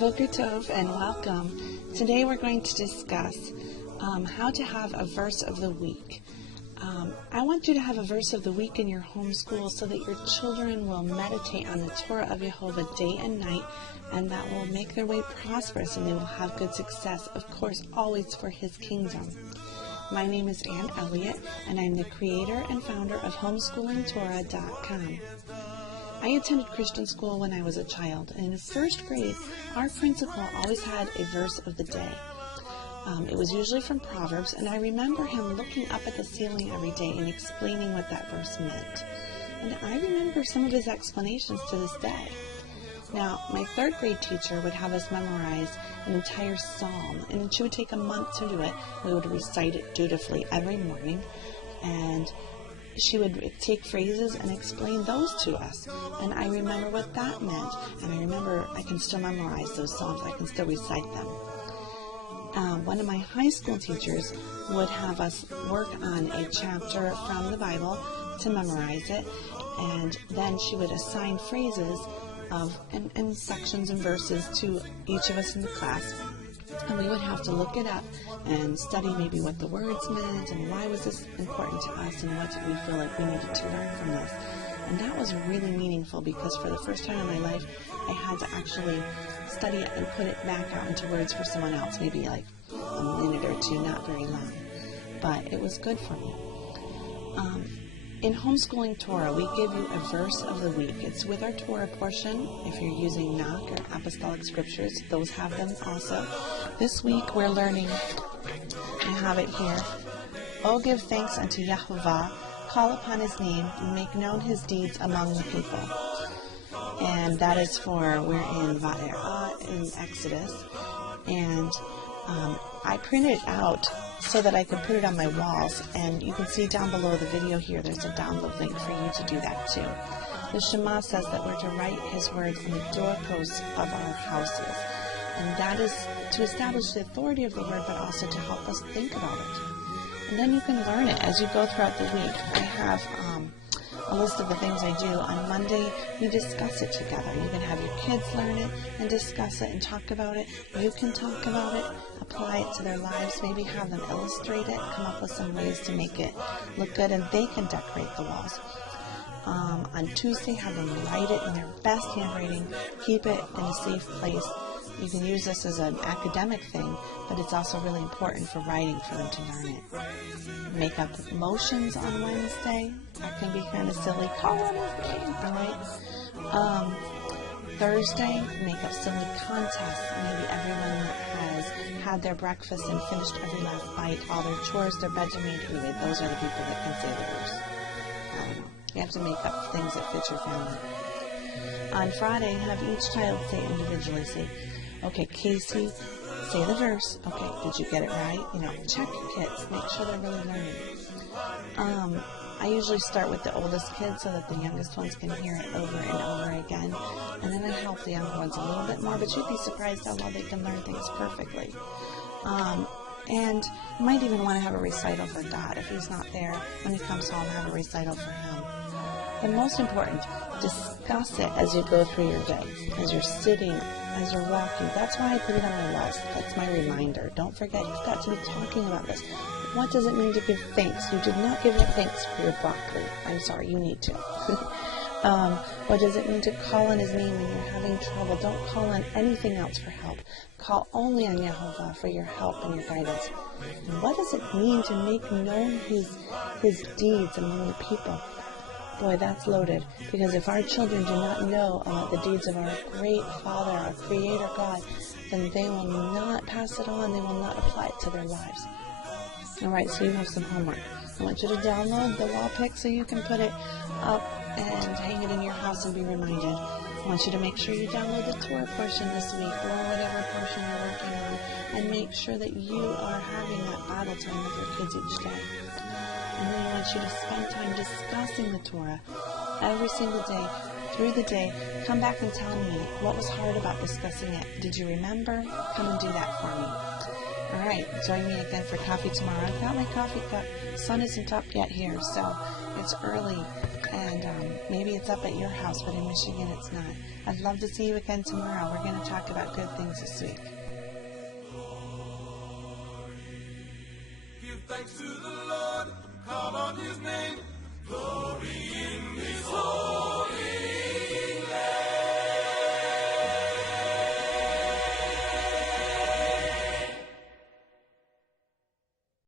Boker Tov and welcome. Today we're going to discuss how to have a verse of the week. I want you to have a verse of the week in your homeschool so that your children will meditate on the Torah of YHWH day and night, and that will make their way prosperous and they will have good success, of course, always for His kingdom. My name is Ann Elliott, and I'm the creator and founder of HomeschoolingTorah.com. I attended Christian school when I was a child, and in first grade, our principal always had a verse of the day. It was usually from Proverbs, and I remember him looking up at the ceiling every day and explaining what that verse meant. And I remember some of his explanations to this day. Now, my third grade teacher would have us memorize an entire psalm, and she would take a month to do it. We would recite it dutifully every morning, and she would take phrases and explain those to us. And I remember what that meant. And I remember I can still memorize those psalms. I can still recite them. One of my high school teachers would have us work on a chapter from the Bible to memorize it. And then she would assign phrases and sections and verses to each of us in the class. And we would have to look it up and study maybe what the words meant and why was this important to us and what did we feel like we needed to learn from this. And that was really meaningful because for the first time in my life, I had to actually study it and put it back out into words for someone else, maybe like a minute or two, not very long. But it was good for me. In Homeschooling Torah, we give you a verse of the week. It's with our Torah portion. If you're using Knock or Apostolic Scriptures, those have them also. This week we're learning, I have it here, "Oh, give thanks unto YHWH, call upon His name, and make known His deeds among the people." And that is for, we're in Va'era in Exodus. And I printed it out so that I could put it on my walls, and you can see down below the video here, there's a download link for you to do that too. The Shema says that we're to write His words on the doorposts of our houses, and that is to establish the authority of the word, but also to help us think about it. And then you can learn it as you go throughout the week. I have a list of the things I do. On Monday, we discuss it together. You can have your kids learn it and discuss it and talk about it. You can talk about it, apply it to their lives, maybe have them illustrate it, come up with some ways to make it look good, and they can decorate the walls. On Tuesday, have them write it in their best handwriting, keep it in a safe place. You can use this as an academic thing, but it's also really important for writing for them to learn it. Make up motions on Wednesday. That can be kind of silly. Call on His name, all right? Thursday, make up silly contests. Maybe everyone has had their breakfast and finished every last bite, all their chores, their beds are made. Anyway, those are the people that can say the verse. I don't know. You have to make up things that fit your family. On Friday, have each child say individually, okay, Casey, say the verse. Okay, did you get it right? Check your kids. Make sure they're really learning. I usually start with the oldest kids so that the youngest ones can hear it over and over again. And then I help the younger ones a little bit more, but you'd be surprised how well they can learn things perfectly. And you might even want to have a recital for Dad. If he's not there, when he comes home, have a recital for him. And most important, discuss it as you go through your day, as you're sitting, as you're walking. That's why I put it on my walls. That's my reminder. Don't forget, you've got to be talking about this. What does it mean to give thanks? You did not give thanks for your broccoli. I'm sorry, you need to. What does it mean to call on His name when you're having trouble? Don't call on anything else for help. Call only on YHWH for your help and your guidance. And what does it mean to make known His deeds among the people? Boy, that's loaded, because if our children do not know about the deeds of our great Father, our Creator God, then they will not pass it on, they will not apply it to their lives. Alright, so you have some homework. I want you to download the wall pic so you can put it up and hang it in your house and be reminded. I want you to make sure you download the Torah portion this week, or whatever portion you're working on, and make sure that you are having that Bible time with your kids each day. And then I want you to spend time discussing the Torah every single day, through the day. Come back and tell me what was hard about discussing it. Did you remember? Come and do that for me. All right, join me again for coffee tomorrow. I've got my coffee cup. Sun isn't up yet here, so it's early, and maybe it's up at your house, but in Michigan it's not. I'd love to see you again tomorrow. We're going to talk about good things this week. Give thanks to the Lord, call on His name, glory in His holy